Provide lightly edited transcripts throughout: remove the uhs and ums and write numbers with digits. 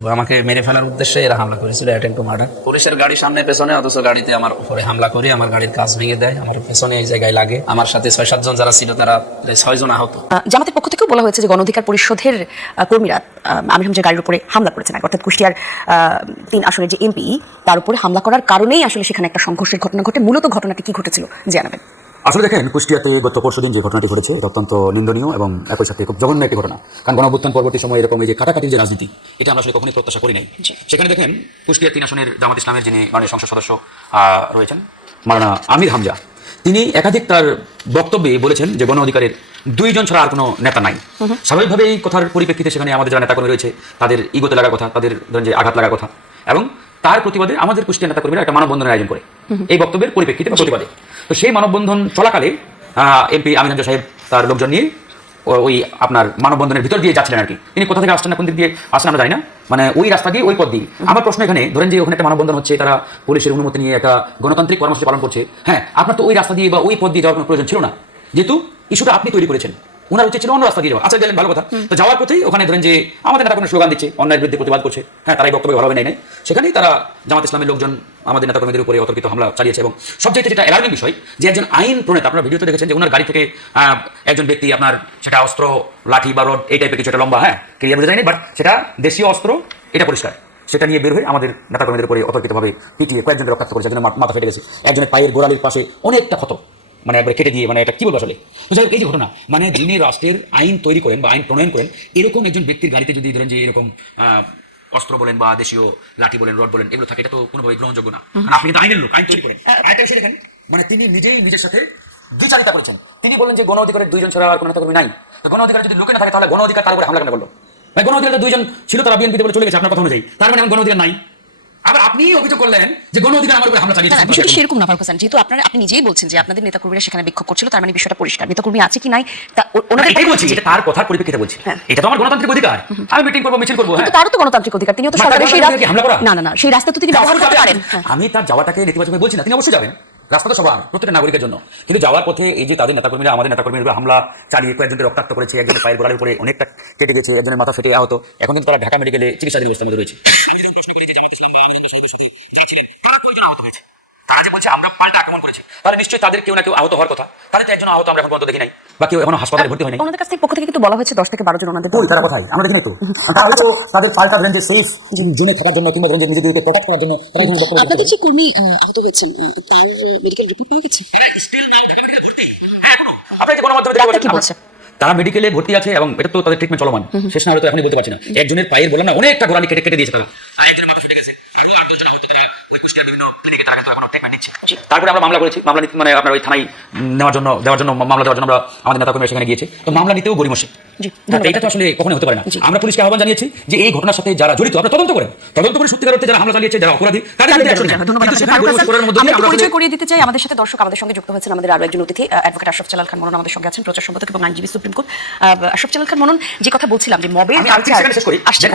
আমাকে মেরে ফেলার উদ্দেশ্যে এরা হামলা করেছিল, অ্যাটেম্প টু মার্ডার। পুলিশের গাড়ির সামনে পেছনে, অথচ গাড়িতে আমার উপরে হামলা করে আমার গাড়ির কাঁচ ভেঙে দেয়, আমার পেছনে এই জায়গায় লাগে। আমার সাথে ৬-৭ জন যারা ছিল তারা ৬ জন আহত। জামাতের পক্ষ থেকেও বলা হয়েছে যে গণ অধিকার পরিষদের কর্মীরা আমির হামজার গাড়ির উপরে হামলা করেছেন, অর্থাৎ কুষ্টিয়ার ৩ আসনের যে এমপি তার উপরে হামলা করার কারণেই আসলে সেখানে একটা সংঘর্ষের ঘটনা ঘটে। মূলত ঘটনাটি কি ঘটেছিল জানাবেন? আসলে দেখেন, কুষ্টিয়াতে গত পরশুদিন যে ঘটনাটি ঘটেছে এটা অত্যন্ত নিন্দনীয় এবং একই সাথে খুব জঘন্য একটি ঘটনা। কারণ গণঅভ্যুত্থান পরবর্তী সময় এরকম এই যে কাটাকাটির যে রাজনীতি, এটা আমরা আসলে কখনোই প্রত্যাশা করি নাই। সেখানে দেখেন, কুষ্টিয়া ৩ আসনের জামাত ইসলামের যিনি মাননীয় সংসদ সদস্য রয়েছেন মাওলানা আমির হামজা, তিনি একাধিক তার বক্তব্যে বলেছেন যে গণ অধিকারের 2 জন ছাড়া আর কোনো নেতা নাই। স্বাভাবিকভাবে এই কথার পরিপ্রেক্ষিতে সেখানে আমাদের যারা নেতাকর্মী রয়েছে তাদের ইগোতে লাগার কথা, তাদের ধরেন যে আঘাত লাগার কথা, এবং তার প্রতিবাদে আমাদের কুষ্টিয়া নেতাকর্মীরা একটা মানববন্ধনের আয়োজন করে এই বক্তব্যের পরিপ্রেক্ষিতে বা প্রতিবাদে। তো সেই মানববন্ধন চলাকালে এমপি আমির হামজা সাহেব তার লোকজন নিয়ে ওই আপনার মানববন্ধনের ভিতর দিয়ে যাচ্ছিলেন আর কি। তিনি কোথা থেকে আসছেন না কোন দিক দিয়ে আসছেন আমরা জানি না, মানে ওই রাস্তা দিয়ে ওই পথ দিয়ে। আমার প্রশ্ন এখানে, ধরেন যে ওখানে একটা মানববন্ধন হচ্ছে, তারা পুলিশের অনুমতি নিয়ে একটা গণতান্ত্রিক কর্মসূচি পালন করছে, হ্যাঁ, আপনার তো ওই রাস্তা দিয়ে বা ওই পথ দিয়ে যাওয়ার কোনো প্রয়োজন ছিল না, যেহেতু ইস্যুটা আপনি তৈরি করেছেন। ওনার উচিত ছিল অন্য রাস্তা দিয়ে যাওয়া। আচ্ছা, গেলেন, ভালো কথা। তো যাওয়ার পথেই ওখানে ধরেন যে আমাদের নেতা কোনো স্লোগান দিচ্ছে, অন্যায়ের বিরুদ্ধে প্রতিবাদ করছে, হ্যাঁ, তারা এই বক্তব্য ভালোভাবে নেয় নাই। সেখানেই তারা জামাত ইসলামের লোকজন আমাদের নেতাকর্মীদের উপরে অতর্কিত হামলা চালিয়েছে। এবং সবচেয়ে যেটা অ্যালার্মিং বিষয়, যে একজন আইন প্রণেতা, আপনারা ভিডিওতে দেখেছেন যে ওনার গাড়ি থেকে একজন ব্যক্তি আপনার সেটা অস্ত্র, লাঠি বা রড এই টাইপের কিছু একটা লম্বা, হ্যাঁ, ক্লিয়ার বোঝা যায়নি, বাট সেটা দেশীয় অস্ত্র, এটা পরিষ্কার, সেটা নিয়ে বের হয়ে আমাদের নেতাকর্মীদের উপরে অতর্কিতভাবে পিটিয়ে কয়েকজনের রক্তাক্ত করেছে। একজনের মাথা ফেটে গেছে, একজনের পায়ের গোড়ালির পাশে অনেকটা ক্ষত, মানে একবার কেটে দিয়ে, মানে এটা কি বলবো আসলে। তো যাই হোক, এই যে ঘটনা, মানে যিনি রাষ্ট্রের আইন তৈরি করেন বা আইন প্রণয়ন করেন, এরকম একজন ব্যক্তির গাড়িতে যদি ধরেন যে এরকম অস্ত্র বলেন বা দেশীয় লাঠি বলেন, রড বলেন, এগুলো থাকে, এটা তো কোনোভাবে গ্রহণযোগ্য না। আপনি কিন্তু আইনের লোক, আইন তৈরি করেন। আরেকটা বিষয় দেখেন, মানে তিনি নিজেই নিজের সাথে দ্বিচারিতা করেছেন। তিনি বলেন যে গণ অধিকারের 2 জন ছাড়া আর কোনো নেতাকর্মী নাই। তো গণ অধিকার যদি লোকে না থাকে, তাহলে গণ অধিকার তার উপরে হামলা কেন করলো? ভাই, গণ অধিকার 2 জন ছিল, তারা বিএনপিতে বলে চলে গেছে আপনার কথা অনুযায়ী, তার মানে গণ অধিকার নাই। আবার আপনি অভিযোগ করলেন যে গণ অধিকার আমার উপরে হামলা চালিয়েছে। বিষয়টা সেরকম না ফারুক হাসান, যেহেতু আপনি নিজেই বলছেন যে আপনাদের নেতাকর্মীরা সেখানে বিক্ষোভ করছিল, তার মানে বিষয়টা পরিষ্কার, নেতাকর্মী আছে কি নাই তা ওনাদের এটাই বলছি, এটা তার কথার পরিপ্রেক্ষিতে বলছি। এটা তো আমার গণতান্ত্রিক অধিকার, আমি মিটিং করবো, মিছিল করবো, কিন্তু তারও তো গণতান্ত্রিক অধিকার, তিনিও তো সরকারের সেই না সেই রাস্তা তো তিনি ব্যবহার করতে পারেন। আমি তার যাওয়াটাকে নেতিবাচক বলছি না, তিনি অবশ্যই যাবেন, রাস্তা তো সবার, প্রত্যেকটা নাগরিকের জন্য। কিন্তু যাওয়ার পথে এই যে তাদের নেতাকর্মীরা আমাদের নেতাকর্মীর উপরে হামলা চালিয়ে কয়েকজনের রক্তাক্ত করেছে, একজনের পায়ের গোড়ালির উপরে অনেকটা কেটে গেছে, একজনের মাথা ফেটে আহত, এখন কিন্তু তারা ঢাকা মেডিকেলে চিকিৎসাধীন অবস্থার মধ্যে রয়েছে। তারা যে বলছে আমরা পাল্টা আক্রমণ করেছি, তাহলে নিশ্চয়ই তাদের কেউ না কেউ আহত হওয়ার কথা। তাদের তো একজন আহত আমরা এখন পর্যন্ত দেখি নাই, বা কেউ এখনো হাসপাতালে ভর্তি হয়নি। ওনাদের কাছ থেকে পক্ষ থেকে কিন্তু বলা হয়েছে 10 থেকে 12 জন ওনাদের তারা কোথায় আমরা দেখি না তো। তাহলে তো তাদের পাল্টা ধরেন যে সেফ জিমে থাকার জন্য কিংবা ধরেন যে নিজেদেরকে প্রোটেক্ট করার জন্য তারা এখানে ডক্টর। আপনাদের যে কর্মী আহত হয়েছেন তার মেডিকেল রিপোর্ট পাওয়া গেছে? আপনারা যে গণমাধ্যমে দেখতে কি বলছে? তারা মেডিকেলে ভর্তি আছে এবং এটা তো তাদের ট্রিটমেন্ট চলমান, শেষ না হলে তো এখনই বলতে পারছি না। একজনের পায়ের বলেন না অনেকটা গোড়ালি কেটে কেটে দিয়েছে তারা, আরেকজনের মাথা ফেটে গেছে, তারপরে আমরা মামলা করেছি, মামলা নিতে মানে আপনার ওই থানায় দেওয়ার জন্য মামলা দেওয়ার জন্য আমরা আমাদের নেতাকর্মীরা সেখানে গিয়েছে। তো মামলা নিতেও গরিমসে, এটা তো আসলে কখনোই হতে পারে না। আমরা পুলিশকে আহ্বান জানিয়েছি যে এই ঘটনার সাথে যারা জড়িত আপনারা তদন্ত করে সত্যিকার অর্থে যারা হামলা চালিয়েছে, যারা অপরাধী, তাদের পরিচয় করিয়ে দিতে চাই। আমাদের সাথে দর্শক, আমাদের সঙ্গে যুক্ত হয়েছেন আমাদের আরো একজন অতিথি, অ্যাডভোকেট আশরাফ জালাল খান মনন আমাদের সঙ্গে আছেন, প্রচার সম্পাদক এবং আইনজীবী সুপ্রিম কোর্ট। আশরাফ জালাল খান মনন, যে কথা বলছিলাম যে মবের আসছে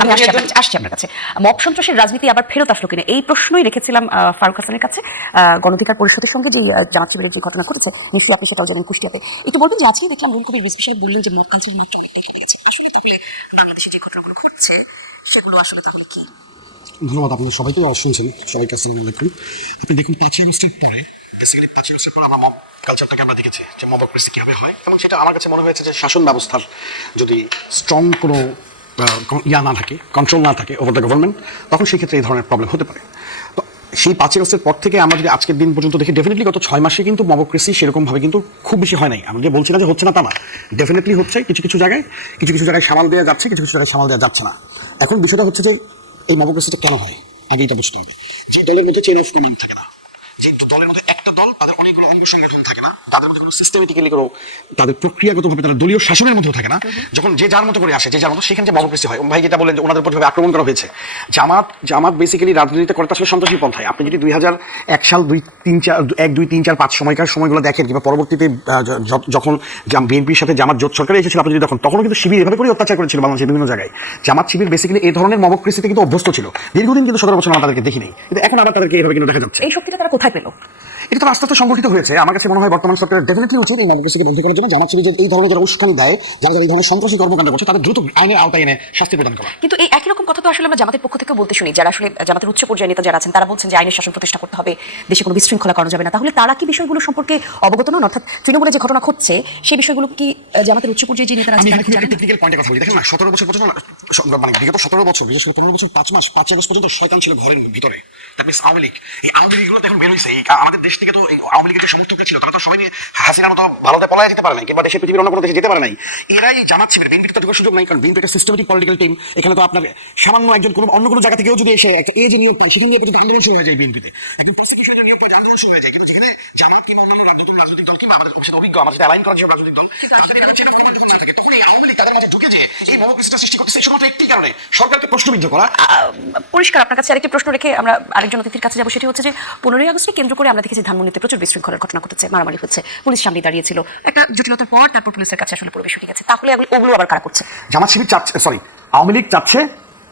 আপনার কাছে, মব সন্ত্রাসের রাজনীতি আবার ফেরত আসলো কিনা, এই প্রশ্নই রেখেছিলাম ফারুক হাসানের কাছে। গণ অধিকার পরিষদের সঙ্গে যে জামাত শিবিরের যে ঘটনা ঘটেছে, নিশ্চয়ই আপনি সেটাও জানেন কুষ্টিয়াতে। একটু বলবেন যে আজকে দেখলাম রুল কবির রিজভী সাহেব বললেন যে মদ কালচার মাত্র আসলে তাহলে বাংলাদেশে যে ঘটনাগুলো ঘটছে সেগুলো আসলে তাহলে কি? ধন্যবাদ, আপনাদের সবাইকে শুনছেন, সবাইকে আসসালামু আলাইকুম। আপনি দেখুন 5 আগস্টের পরে বেসিক্যালি 5 আগস্টের পরে আমরা মব কালচারটাকে আমরা দেখেছি যে মবক্রেসি কীভাবে হয়, এবং সেটা আমার কাছে মনে হয়েছে যে শাসন ব্যবস্থার যদি স্ট্রং কোনো না থাকে, কন্ট্রোল না থাকে ওভার দ্য গভর্নমেন্ট, তখন সেক্ষেত্রে এই ধরনের প্রবলেম হতে পারে। তো সেই 5 আগস্টের পর থেকে আমরা যদি আজকের দিন পর্যন্ত দেখি, ডেফিনেটলি গত 6 মাসে কিন্তু মবক্রেসি সেরকমভাবে কিন্তু খুব বেশি হয় নাই। আমরা যে বলছি না যে হচ্ছে না তা না, ডেফিনেটলি হচ্ছে, কিছু কিছু জায়গায় সামাল দেওয়া যাচ্ছে, কিছু কিছু জায়গায় সামাল দেওয়া যাচ্ছে না। এখন বিষয়টা হচ্ছে যে এই মবক্রেসিটা কেন হয়, আগে এটা বুঝতে হবে। যে দলের মধ্যে চেইন অফ কমান্ড থাকে না, যে দলের মধ্যে একটা দল, তাদের অনেকগুলো অঙ্গ সংগঠন থাকে না, তাদের মধ্যে কোনো সিস্টেমেটিক্যালি কোনো তাদের প্রক্রিয়াগতভাবে তারা দলীয় শাসনের মধ্যেও থাকে না, যখন যে যার মতো করে আসে, যে যার মতো, সেখানে যে মবক্রেসি হয়। ভাই যেটা বললেন যে ওনাদের উপর যেভাবে আক্রমণ করা হয়েছে, জামাত বেসিক্যালি রাজনীতিতে করতে আসলে সন্ত্রাসী পন্থায়। আপনি যদি 2001 সাল 2, 3, 4, 5 সময়কার সময়গুলো দেখেন, কিংবা পরবর্তীতে যখন বিএনপির সাথে জামাত জোট সরকারে এসেছিল, আপনি যদি তখনও কিন্তু শিবির এভাবে করে অত্যাচার করেছিল বাংলাদেশের বিভিন্ন জায়গায়। জামাত শিবির বেসিক্যালি এই ধরনের মবক্রেসিতে কিন্তু অভ্যস্ত ছিল দীর্ঘদিন, কিন্তু 17 বছর আমরা তাদেরকে দেখি নাই, কিন্তু এখন আবার তাদেরকে এইভাবে কিন্তু দেখা যাচ্ছে। এই শক্তিটা তারা কোথায় পেল? এটা তো আস্তে আস্তে সংগঠিত হয়েছে। আমার কাছে মনে হয় বর্তমান সরকারের ডেফিনেটলি উচিত এই ডেমোক্রেসিকে বন্ধ করার জন্য জামাত শিবির এই ধরনের যারা উস্কানি দেয়, যারা এই ধরনের সন্ত্রাসী কর্মকাণ্ড করছে, তাদের দ্রুত আইনের আওতায় এনে শাস্তি প্রদান করা। কিন্তু এই একই রকম কথা তো আসলে আমরা জামাতের পক্ষ থেকে বলতে শুনি, যারা আসলে জামাতের উচ্চ পর্যায়ের নেতা যারা আছেন তারা বলছেন যে আইনের শাসন প্রতিষ্ঠা করতে হবে, দেশে কোনো বিশৃঙ্খলা করা যাবে না। তাহলে তারা কি বিষয়গুলো সম্পর্কে অবগত নন? অর্থাৎ তৃণমূলে যে ঘটনা ঘটছে সেই বিষয়গুলো কি জামাতের উচ্চ পর্যায়ে যে নেতারা আমি আছেন এখানে খুব একটা টেকনিক্যাল পয়েন্টে কথা বলি। দেখেন না, 17 বছর পর্যন্ত মানে বিগত 17 বছর, বিশেষ করে 15 বছর 5 মাস 5 আগস্ট পর্যন্ত শয়তান ছিল ঘরের ভিতরে। That means Awami League. এই আওয়ামী লীগগুলো এখন বের হয়েছে। আমাদের দেশ থেকে তো এই আওয়ামী লীগের যে সমর্থকরা ছিল তারা তো সবাই হাসিনার মতো ভারতে পলায় যেতে পারে নাই, কিংবা দেশের পৃথিবীর অন্য কোনো দেশে যেতে পারে নাই। এরাই জামাত শিবির, বিএনপির তো ঢোকার সুযোগ নাই, কারণ বিএনপি একটা সিস্টেমেটিক পলিটিক্যাল টিম। এখানে তো আপনার সামান্য একজন কোনো অন্য কোনো জায়গা থেকেও যদি এসে একটা যে নিয়োগ পান, সেখানে নিয়ে পর্যন্ত আন্দোলন শুরু হয়ে যায় বিএনপিতে। একদম প্রসিকিউশনের নিয়োগ পেয়ে আন্দোলন শুরু হয়ে যায়। কিন্তু যেখানে জামাত কিংবা অন্যান্য রাজনৈতিক দল কিংবা আমাদের সাথে অভিজ্ঞ, আমার সাথে অ্যালাইন করা যেসব রাজনৈতিক দল, তাদের এখানে চেন অফ কমান্ড না থাকে, তখন এই আওয়ামী লীগ তাদের মধ্যে ঢুকে যে এই মহাবিশ্বাসটা সৃষ্টি করতেছে, এই সময়টা একটি কারণে সরকারকে প্রশ্নবিদ্ধ করা। পরিষ্কার। আপনার কাছে আরেকটি প্রশ্ন রেখে আমরা আরেকজন অতিথির কাছে যাবো। সেটি হচ্ছে যে 15ই আগস্টকে কেন্দ্র করে আমরা দেখেছি ধানমন্ডিতে প্রচুর বিশৃঙ্খলার ঘটনা ঘটেছে, মারামারি হচ্ছে, পুলিশ সামনে দাঁড়িয়েছিল, একটা জটিলতার পর তারপর পুলিশের কাছে আসলে পরিবেশ উঠে গেছে। তাহলে ওগুলো আবার কারা করছে? জামাত শিবির চাচ্ছে, সরি আওয়ামী লীগ চাচ্ছে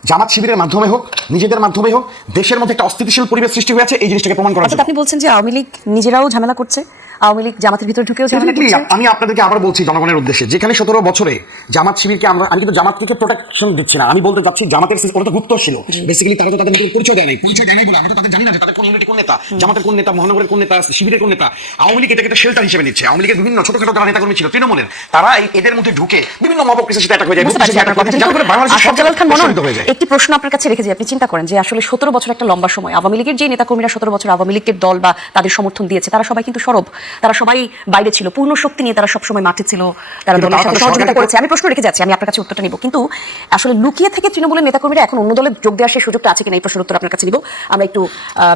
জামাত শিবিরের মাধ্যমে হোক, নিজেদের মাধ্যমে হোক, দেশের মধ্যে একটা অস্থিতিশীল পরিবেশ সৃষ্টি হয়েছে, এই জিনিসটাকে প্রমাণ করার জন্য। আপনি বলছেন যে আওয়ামী লীগ নিজেরাও ঝামেলা করছে, আওয়ামী লীগ জামাতের ভিতরে ঢুকেও ঝামেলা করছে। আমি আপনাদেরকে আবার বলছি জনগণের উদ্দেশ্যে, যেখানে 17 বছরে জামাত শিবিরকে আমি কিন্তু জামাতকে প্রোটেকশন দিচ্ছি না, আমি বলতে যাচ্ছি জামাতের ওরা তো গুপ্ত ছিল। বেসিক্যালি তারা তো তাদের নিজের পরিচয় দেয় নাই বলে আমরা তো তাদের জানি না যে তাদের কোন ইউনিটি কোন নেতা, জামাতের কোন নেতা, মহানগরের কোন নেতা, শিবিরের কোন নেতা। আওয়ামী লীগ এটাকে একটা শেল্টার হিসেবে নিচ্ছে। আওয়ামী লীগের বিভিন্ন ছোটখাটো যারা নেতাকর্মী ছিল তৃণমূলের, তারা এদের মধ্যে ঢুকে বিভিন্ন মবক্রেসের সাথে অ্যাটাক হয়ে যায়। একটি প্রশ্ন আপনার কাছে রেখে যে আপনি চিন্তা করেন যে আসলে 17 বছর একটা লম্বা সময়, আওয়ামী লীগের যে নেতাকর্মীরা 17 বছর আওয়ামী লীগের দল বা তাদের সমর্থন দিয়েছে, তারা সবাই কিন্তু সরব, তারা সবাই বাইরে ছিল, পূর্ণ শক্তি নিয়ে তারা সবসময় মাঠে ছিল, তারা দলের সাথে সহযোগিতা করেছে। আমি প্রশ্ন রেখে যাচ্ছি, আমি আপনার কাছে উত্তরটা নিব। কিন্তু আসলে লুকিয়ে থেকে তৃণমূলের নেতাকর্মীরা এখন অন্য দলে যোগ দেওয়ার সেই সুযোগটা আছে কিনা, এই প্রশ্নের উত্তর আপনার কাছে নিব। আমরা একটু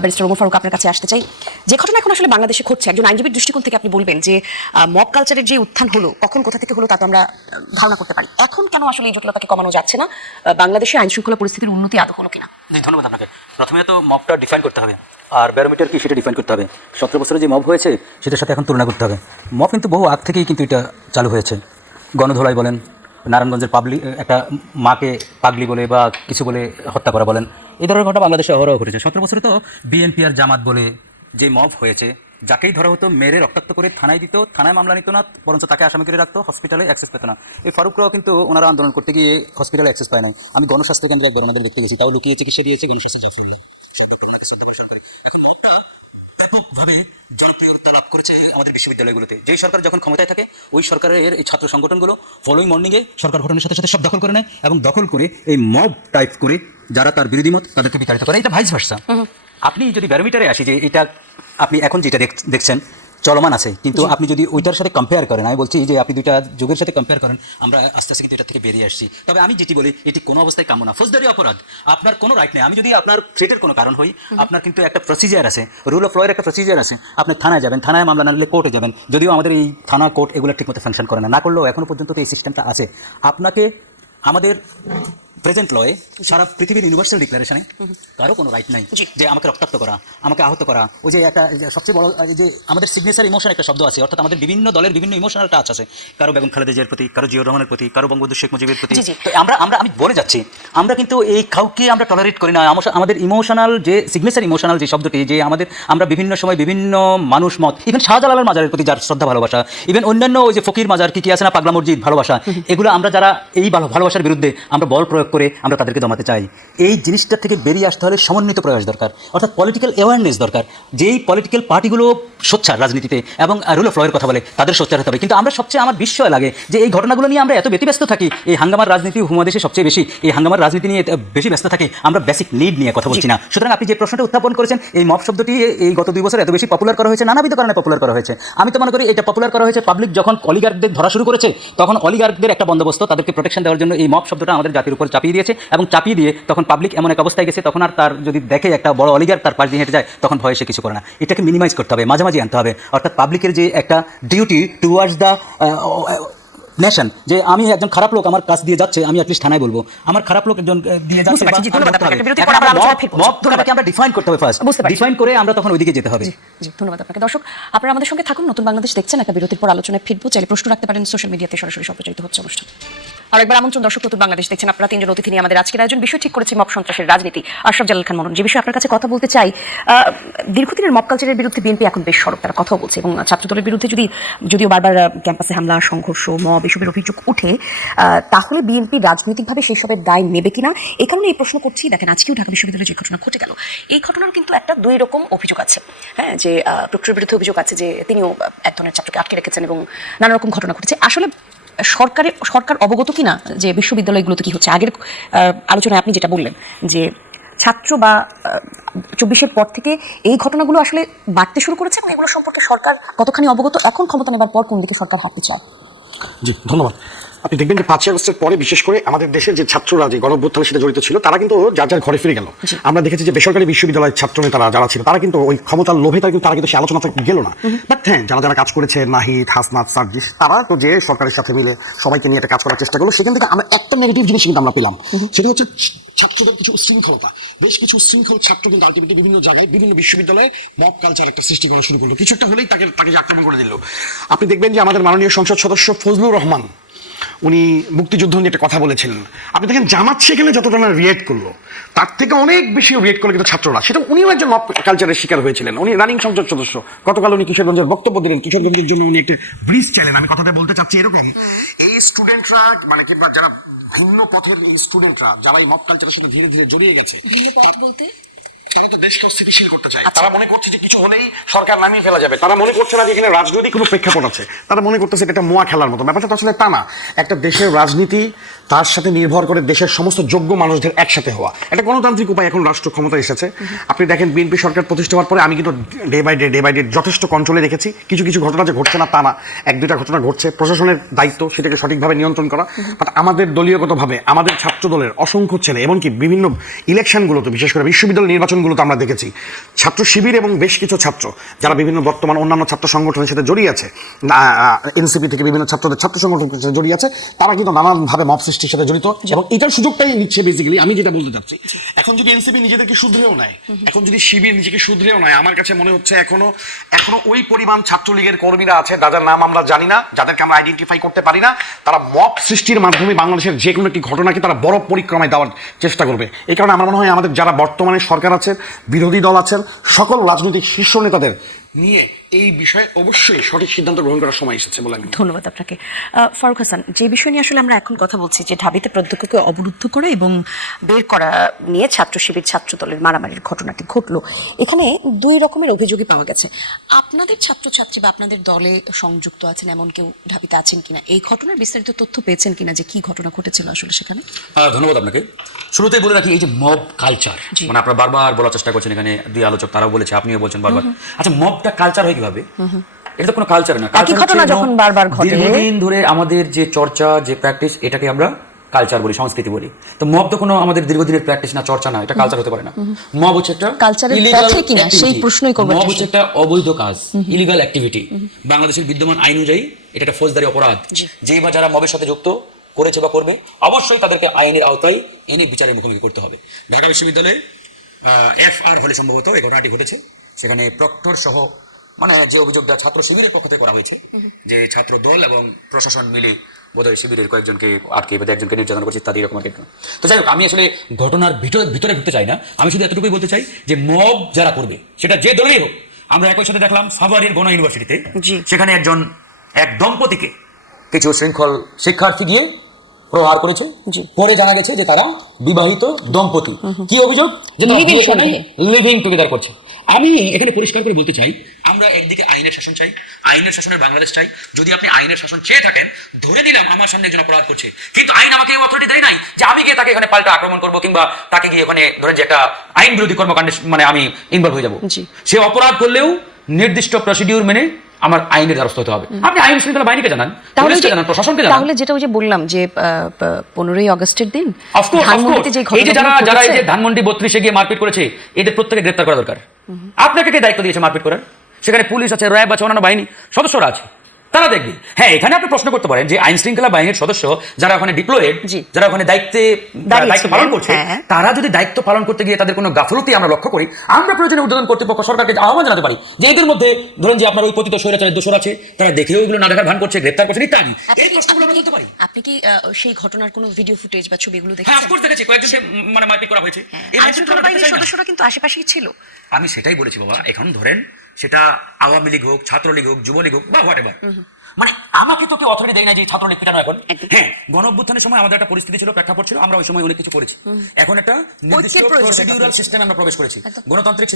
ব্যারিস্টার ওমর ফারুক আপনার কাছে আসতে চাই। যে ঘটনা এখন আসলে বাংলাদেশে ঘটছে, একজন আইনজীবীর দৃষ্টিকোণ থেকে আপনি বলবেন যে মব কালচারের যে উত্থান হলো, কখন কোথা থেকে হলো তা তো আমরা ধারণা করতে পারি। এখন কেন আসলে এই জটিলতাকে কমানো যাচ্ছে না? বাংলাদেশে আইন শৃঙ্খলা পরিস্থিতির উন্নতি আদৌ হলো কিনা? ধন্যবাদ আপনাকে। প্রথমে তো মবটা ডিফাইন করতে হবে, আর ব্যারোমিটার কি সেটা ডিফাইন করতে হবে। 17 বছরে যে মব হয়েছে সেটার সাথে এখন তুলনা করতে হবে। মব কিন্তু বহু আগ থেকেই কিন্তু এটা চালু হয়েছে। গণধোলাই বলেন, নারায়ণগঞ্জের একটা মাকে পাগলি বলে বা কিছু বলে হত্যা করা বলেন, এই ধরনের ঘটনা বাংলাদেশে অহরহ ঘটেছে। 17 বছরে তো বিএনপি আর জামাত বলে যে মব হয়েছে, যাকেই ধরা হতো মেরে রক্তাক্ত করে থানায় দিত, থানায় মামলা নিত না, বরঞ্চ তাকে আসামি করে রাখতো, হসপিটালে অ্যাক্সেস পেত না। এই ফারুকরাও কিন্তু ওনারা আন্দোলন করতে গিয়ে হসপিটালে অ্যাক্সেস পায় না। আমি গণস্বাস্থ্য কেন্দ্রে একবার ওনাদের দেখতে গেছি, তাও লুকিয়ে চিকিৎসা দিয়েছে গণস্বাস্থ্য জাফরুল্লাহ। এখন মবটা ব্যাপকভাবে জনপ্রিয়তা লাভ করেছে আমাদের বিশ্ববিদ্যালয়গুলোতে। যেই সরকার যখন ক্ষমতায় থাকে, ওই সরকারের এই ছাত্র সংগঠনগুলো ফলোইং মর্নিংয়ে সরকার গঠনের সাথে সাথে সব দখল করে নেয় এবং দখল করে এই মব টাইপ করে যারা তার বিরোধী মত তাদেরকে বিতাড়িত করে। এটা ভাইস ভার্সা। আপনি যদি ব্যারোমিটারে আসি যে এটা আপনি এখন যেটা দেখছেন চলমান আছে, কিন্তু আপনি যদি ওইটার সাথে কম্পেয়ার করেন, আমি বলছি যে আপনি দুইটা যুগের সাথে কম্পেয়ার করেন, আমরা আস্তে আস্তে দুইটা থেকে বেরিয়ে আসছি। তবে আমি যেটি বলি এটি কোনো অবস্থায় কাম্য না। ফৌজদারি অপরাধ, আপনার কোনো রাইট নেই। আমি যদি আপনার থ্রেটের কোনো কারণ হই, আপনার কিন্তু একটা প্রসিজার আছে, রুল অফ লয়ের একটা প্রসিজার আছে। আপনি থানায় যাবেন, থানায় মামলা না নিলে কোর্টে যাবেন। যদিও আমাদের এই থানা কোর্ট এগুলো ঠিকমতো ফাংশন করে না করলেও এখনো পর্যন্ত এই সিস্টেমটা আছে। আপনাকে আমাদের প্রেজেন্ট লয়ে সারা পৃথিবীর ইউনিভার্সাল ডিক্লারেশনে কারো কোনো রাইট নাই যে আমাকে রক্তাক্ত করা, আমাকে আহত করা। ওই যে একটা সবচেয়ে বড় যে আমাদের সিগনেচার ইমোশন একটা শব্দ আছে, অর্থাৎ আমাদের বিভিন্ন দলের বিভিন্ন ইমোশনাল টাচ আছে, কারো বেগম খালেদা জিয়ার প্রতি, কারো জিয়াউর রহমানের প্রতি, কারো বঙ্গবন্ধু শেখ মুজিবের প্রতি। তো আমি বলে যাচ্ছি, আমরা কিন্তু এই কাউকে আমরা টলারেট করি না। আমাদের ইমোশনাল যে সিগনেচার ইমোশনাল যে শব্দটি, যে আমরা বিভিন্ন সময় বিভিন্ন মানুষ মত, ইভেন শাহজালালের মাজারের প্রতি যার শ্রদ্ধা ভালোবাসা, ইভেন অন্যান্য ওই যে ফকির মাজার কি আছে না, পাগলা মসজিদ ভালোবাসা, এগুলো আমরা যারা এই ভালোবাসার বিরুদ্ধে আমরা বল প্রয়োগ করে আমরা তাদেরকে দমাতে চাই। এই জিনিসটা থেকে বেরিয়ে আসতে হলে সমন্বিত প্রয়াস দরকার, অর্থাৎ পলিটিক্যাল অ্যাওয়ারনেস দরকার। যেই পলিটিক্যাল পার্টিগুলো সোচ্চার রাজনীতিতে এবং রুল অফ লয়ের কথা বলে তাদের সোচ্চার হতে হবে। কিন্তু আমরা সবচেয়ে আমার বিস্ময় লাগে যে এই ঘটনাগুলো নিয়ে আমরা এত ব্যতিব্যস্ত থাকি। এই হাঙ্গামার রাজনীতি উপমহাদেশে সবচেয়ে বেশি, এই হাঙ্গামার রাজনীতি নিয়ে বেশি ব্যস্ত থাকি, আমরা বেসিক নিড নিয়ে কথা বলছি না। সুতরাং আপনি যে প্রশ্নটা উত্থাপন করেছেন, এই মব শব্দটি এই গত 2 বছর এত বেশি পপুলার করা হয়েছে, নানাবিধ কারণে পপুলার করা হয়েছে। আমি তো মনে করি এটা পপুলার করা হয়েছে পাবলিক যখন অলিগার্কদের ধরা শুরু করেছে, তখন অলিগার্কদের একটা বন্দোবস্ত, তাদেরকে প্রোটেকশন দেওয়ার জন্য এই মব শব্দটা আমাদের জাতির উপর চাপিয়ে দিয়েছে এবং চাপিয়ে দিয়ে তখন পাবলিক এমন এক অবস্থায় গেছে, তখন আর তার যদি দেখে একটা বড় অলিগার তার পাশ দিয়ে হেঁটে যায়, তখন ভয়ে সে কিছু করে না। এটাকে মিনিমাইজ করতে হবে, মাঝামাঝি আনতে হবে। অর্থাৎ পাবলিকের যে একটা ডিউটি টুয়ার্ডস দ্য নেশন, যে আমি একজন খারাপ লোক আমার কাছ দিয়ে যাচ্ছে, আমি অ্যাটলিস্ট থানায় বলবো আমার খারাপ লোক একজন দিয়ে যাচ্ছে। বুঝতে পারছি, জি, ধন্যবাদ করতে হবে। আপনাকে। বিরতির পর আবার আলোচনায় ফিরবো। মব ধরনটাকে আমরা ডিফাইন করতে হবে ফার্স্ট, বুঝতে পারছি। ডিফাইন করে আমরা তখন ওইদিকে যেতে হবে। জি, ধন্যবাদ আপনাকে। দর্শক, আপনারা আমাদের সঙ্গে থাকুন। নতুন বাংলাদেশ দেখছেন, একটা বিরতির পর আলোচনায় ফিরবো। চাইলে প্রশ্ন রাখতে পারেন, সোশ্যাল মিডিয়াতে সরাসরি সম্প্রচারিত হচ্ছে অনুষ্ঠান। আরেকবার আমন্ত্রণ দর্শক, নতুন বাংলাদেশ দেখছেন। আপনারা তিনজন অতিথি নিয়ে আমাদের আজকের আয়োজন। বিষয় ঠিক করেছি মব সন্ত্রাসের রাজনীতি। আশরাফ জালাল খান মনন, যে বিষয়ে আপনার কাছে কথা বলতে চাই, দীর্ঘদিনের মব কালচারের বিরুদ্ধে বিএনপি এখন বেশ সরব, তারা কথাও বলছে, এবং ছাত্রদলের বিরুদ্ধে যদিও বারবার ক্যাম্পাসে হামলা, সংঘর্ষ, মব এসবের অভিযোগ উঠে, তাহলে বিএনপি রাজনৈতিকভাবে সেই সবের দায় নেবে কিনা, এই কারণে এই প্রশ্ন করছি। দেখেন, আজকেও ঢাকা বিশ্ববিদ্যালয়ে যে ঘটনা ঘটে গেল, এই ঘটনার কিন্তু একটা দুই রকম অভিযোগ আছে। হ্যাঁ, যে প্রক্টরের বিরুদ্ধে অভিযোগ আছে যে তিনিও এক ধরনের ছাত্রকে আটকে রেখেছেন এবং নানা রকম ঘটনা ঘটেছে। আসলে সরকার অবগত কিনা যে বিশ্ববিদ্যালয়গুলোতে কি হচ্ছে? আগের আলোচনায় আপনি যেটা বললেন যে ছাত্র বা 24-এর পর থেকে এই ঘটনাগুলো আসলে বাড়তে শুরু করেছে, এবং এগুলো সম্পর্কে সরকার কতখানি অবগত, এখন ক্ষমতা নেবার পর কোন দিকে সরকার হাঁটতে চায়? জি, ধন্যবাদ। আপনি দেখবেন যে 5ই আগস্টের পরে বিশেষ করে আমাদের দেশের যে ছাত্ররা যে গণঅভ্যুত্থানের সাথে জড়িত ছিল, তারা কিন্তু যার যার ঘরে ফিরে গেল। আমরা দেখেছি যে বেসরকারি বিশ্ববিদ্যালয়ের ছাত্র নেতারা যারা ছিল, তারা কিন্তু ওই ক্ষমতার লোভে তারা কিন্তু সেই আলোচনাতে গেল না। বাট হ্যাঁ, যারা কাজ করেছে, নাহিদ, হাসনাত, সার্জিস, তারা তো যে সরকারের সাথে মিলে সবাইকে নিয়ে একটা কাজ করার চেষ্টা করলো। সেখান থেকে আমরা একটা নেগেটিভ জিনিস কিন্তু আমরা পেলাম, সেটা হচ্ছে ছাত্রদের কিছু উচ্ছৃঙ্খলতা। বেশ কিছু উচ্ছৃঙ্খল ছাত্র কিন্তু আলটিমেটলি বিভিন্ন জায়গায় বিভিন্ন বিশ্ববিদ্যালয়ে মব কালচার একটা সৃষ্টি করা শুরু করলো। কিছু একটা হলেই তাকে যে আক্রমণ করে দিল। আপনি দেখবেন যে আমাদের মাননীয় সংসদ সদস্য ফজলুর রহমান, উনি মুক্তিযুদ্ধ নিয়ে একটা কথা বলেছিলেন। আপনি দেখেন জামাত সেখানে যতটা না রিয়েক্ট করলো, তার থেকে অনেক বেশি রিয়েক্ট করলো কিন্তু ছাত্ররা। সেটা উনিও একজন মব কালচারের শিকার হয়েছিলেন। উনি রানিং সংসদ সদস্য। গতকাল উনি কিশোরগঞ্জের বক্তব্য দিলেন, কিশোরগঞ্জের জন্য উনি একটা ব্রিজ চাইলেন। আমি কথাটা বলতে চাচ্ছি এরকম, এই স্টুডেন্টরা মানে কিংবা যারা ভিন্ন পথের এই স্টুডেন্টরা যারা এই মব কালচারের সাথে ধীরে ধীরে জড়িয়ে গেছে, তারা তো দেশকে স্থিতিশীল করতে চায়। তারা মনে করছে যে কিছু হলেই সরকার নামিয়ে ফেলা যাবে। তারা মনে করছে না যে এখানে রাজনৈতিক কোনো প্রেক্ষাপট আছে। তারা মনে করতেছে এটা একটা মোয়া খেলার মতো। ব্যাপারটা তো আসলে তা না। একটা দেশের রাজনীতি তার সাথে নির্ভর করে দেশের সমস্ত যোগ্য মানুষদের একসাথে হওয়া। একটা গণতান্ত্রিক উপায় এখন রাষ্ট্র ক্ষমতা এসেছে। আপনি দেখেন বিএনপি সরকার প্রতিষ্ঠা হওয়ার পরে আমি কিন্তু ডে বাই ডে যথেষ্ট কন্ট্রোলে রেখেছি। কিছু ঘটনা যে ঘটছে না তা না, 1-2টা ঘটনা ঘটছে। প্রশাসনের দায়িত্ব সেটাকে সঠিকভাবে নিয়ন্ত্রণ করা। বাট আমাদের দলীয়গতভাবে আমাদের ছাত্র দলের অসংখ্য ছেলে, এমনকি বিভিন্ন ইলেকশনগুলোতে, বিশেষ করে বিশ্ববিদ্যালয় নির্বাচনগুলোতে আমরা দেখেছি ছাত্র শিবির এবং বেশ কিছু ছাত্র যারা বিভিন্ন বর্তমান অন্যান্য ছাত্র সংগঠনের সাথে জড়িয়ে আছে, এনসিপি থেকে বিভিন্ন ছাত্রদের ছাত্র সংগঠনের সাথে জড়িয়ে আছে, তারা কিন্তু নানানভাবে মব সৃষ্টির সাথে জড়িত এবং এটার সুযোগটাই নিচ্ছে। বেসিক্যালি আমি যেটা বলতে চাচ্ছি, এখন যদি এনসিপি নিজেদেরকে শুধরেও নেয়, এখন যদি শিবির নিজেকে শুধরেও নেয়, আমার কাছে মনে হচ্ছে এখনো ওই পরিমাণ ছাত্রলীগের কর্মীরা আছে যাদের নাম আমরা জানি না, যাদেরকে আমরা আইডেন্টিফাই করতে পারি না, তারা মব সৃষ্টির মাধ্যমে বাংলাদেশের যে কোনো একটি ঘটনাকে তারা বড় পরিক্রমায় দেওয়ার চেষ্টা করবে। এই কারণে আমার মনে হয় আমাদের যারা বর্তমানে সরকার আছে, বিরোধী দল আছেন, সকল রাজনৈতিক শীর্ষ নেতাদের নিয়ে এই বিষয়ে অবশ্যই সঠিক সিদ্ধান্ত গ্রহণ করার সময় এসেছে বলে আমি। ধন্যবাদ আপনাকে। ফারুক হাসান, যে বিষয় নিয়ে আসলে আমরা এখন কথা বলছি, যে ঢাবিতে প্রত্যক্ষকে অবরুদ্ধ করা এবং বের করা নিয়ে ছাত্র শিবির ছাত্র দলের মারামারির ঘটনাটি ঘটলো, এখানে দুই রকমের অভিযোগই পাওয়া গেছে। আপনাদের ছাত্রছাত্রী বা আপনাদের দলে সংযুক্ত আছেন এমন কেউ ঢাবিতে আছেন কিনা, এই ঘটনার বিস্তারিত তথ্য পেয়েছেন কিনা, যে কি ঘটনা ঘটেছিল আসলে সেখানে? ধন্যবাদ আপনাকে। শুরুতেই বলে রাখি, এই যে মব কালচার, মানে আপনারা বারবার বলার চেষ্টা করছেন, এখানে দুই আলোচক তারাও বলেছে, আপনিও বলছেন বারবার। আচ্ছা, মবটা কালচার হয় কিভাবে? এটা তো কোনো কালচার না। একই ঘটনা যখন বারবার ঘটে, দীর্ঘদিন ধরে আমাদের যে চর্চা, যে প্র্যাকটিস, এটাকে আমরা কালচার বলি, সংস্কৃতি বলি। তো মব তো কোনো আমাদের দীর্ঘদিনের প্র্যাকটিস না, চর্চা না, এটা কালচার হতে পারে না। মব হচ্ছে একটা কালচারের পথে কিনা সেই প্রশ্নই করব। মব হচ্ছে একটা অবৈধ কাজ, ইলিগাল অ্যাক্টিভিটি। বাংলাদেশের বিদ্যমান আইন অনুযায়ী এটা একটা ফৌজদারি অপরাধ। যেই বা যারা মবের সাথে যুক্ত করেছে বা করবে, অবশ্যই তাদেরকে আইনের আওতায় এনে বিচারের মুখোমুখি করতে হবে। ঢাকা বিশ্ববিদ্যালয়ে FR হলে সম্ভবত এই ঘটনাটি ঘটেছে। সেখানে প্রক্টর সহ, মানে যে অভিযোগটা ছাত্র শিবিরের পক্ষ থেকে করা হয়েছে, যে ছাত্র দল এবং প্রশাসন মিলে বোধহয় শিবিরের কয়েকজনকে আটকে বা একজনকে নির্যাতন করছে ইত্যাদি এরকম আর কি। তো যাই হোক, আমি আসলে ঘটনার ভিতরে ঢুকতে চাই না। আমি শুধু এতটুকুই বলতে চাই যে মব যারা করবে, সেটা যে দলেরই হোক। আমরা একই সাথে দেখলাম সাভারের গণ ইউনিভার্সিটিতে, সেখানে এক দম্পতিকে কিছু শৃঙ্খল শিক্ষার্থী গিয়ে প্রহার করেছে। পরে জানা গেছে যে তারা বিবাহিত দম্পতি। কি অভিযোগ? যে লিভিং টুগেদার করছে। আমি এখানে পরিষ্কার করে বলতে চাই, আমরা একদিকে আইনের শাসন চাই, আইনের শাসনের বাংলাদেশ চাই। যদি আপনি আইনের শাসন চেয়ে থাকেন, ধরে নিলাম আমার সামনে একজন অপরাধ করছে, কিন্তু আইন আমাকে অথরিটি দেয় নাই যে আমি গিয়ে তাকে এখানে পাল্টা আক্রমণ করবো, কিংবা তাকে গিয়ে ওখানে ধরেন যে একটা আইন বিরোধী কর্মকাণ্ডে মানে আমি ইনভলভ হয়ে যাবো। সে অপরাধ করলেও নির্দিষ্ট প্রসিডিউর মেনে আমার আইনের দ্বারস্থ হতে হবে। আপনি আইন শৃঙ্খলা বাহিনীকে জানান, পুলিশকে জানান, প্রশাসনকে জানান। তাহলে যেটা ওই যে বললাম যে 15ই আগস্টের দিন ধানমন্ডিতে যে যারা এই যে ধানমন্ডি 32-এ গিয়ে মারপিট করেছে, এদের প্রত্যেকে গ্রেফতার করা দরকার। আপনাকে কে দায়িত্ব দিয়েছে মারপিট করার? সেখানে পুলিশ আছে, র্যাব আছে, অন্যান্য বাহিনী সদস্যরা আছে। তারা দেখবে। হ্যাঁ, এখানে আপনি প্রশ্ন করতে পারেন যে আইন শৃঙ্খলা বাহিনীর সদস্য যারা ওখানে ডিপ্লয়েড, জি। যারা ওখানে দায়িত্ব দাঁড়িয়েছিলেন, পালন করছে, হ্যাঁ। তারা যদি দায়িত্ব পালন করতে গিয়ে তাদের কোনো গাফলতি আমরা লক্ষ্য করি, আমরা প্রয়োজনে ঊর্ধ্বতন কর্তৃপক্ষ সরকারকে আহ্বান জানাতে পারি যে এদের মধ্যে ধরুন যে আপনার ওই পতিত স্বৈরাচারের দোষর আছে, তারা দেখেও এগুলো না দেখার ভান করছে, গ্রেপ্তার করছে ইত্যাদি, এই প্রশ্নগুলো আমরা করতে পারি। আপনি কি সেই ঘটনার কোনো ভিডিও ফুটেজ বা ছবিগুলো হ্যাঁ, দেখেছেন? অফকোর্স দেখেছি, কয়েকজনকে মানে মারপিট করা হয়েছে। এই আইন মারপিট শৃঙ্খলা করা বাহিনীর দেখতে চাই না। সদস্যরা কিন্তু আশেপাশেই ছিল। আমি সেটাই বলেছি বাবা, এখন ধরেন সেটা আওয়ামী লীগ হোক, ছাত্রলীগ হোক, যুবলীগ হোক বা হোয়াট এভার, মানে আমাকে তো কেউ অথরিটি দেয় না যে ছাত্রলীগ পিটানো। এখন একদম। হ্যাঁ, গণ অভ্যুত্থানের সময় আমাদের একটা পরিস্থিতি ছিল, প্রেক্ষাপট ছিল, আমরা ওই সময় অনেক কিছু করেছি। এখন একটা নির্দিষ্ট ঐক্যের প্রয়োজন। প্রসিডিউরাল সিস্টেমে আমরা প্রবেশ করেছি, গণতান্ত্রিক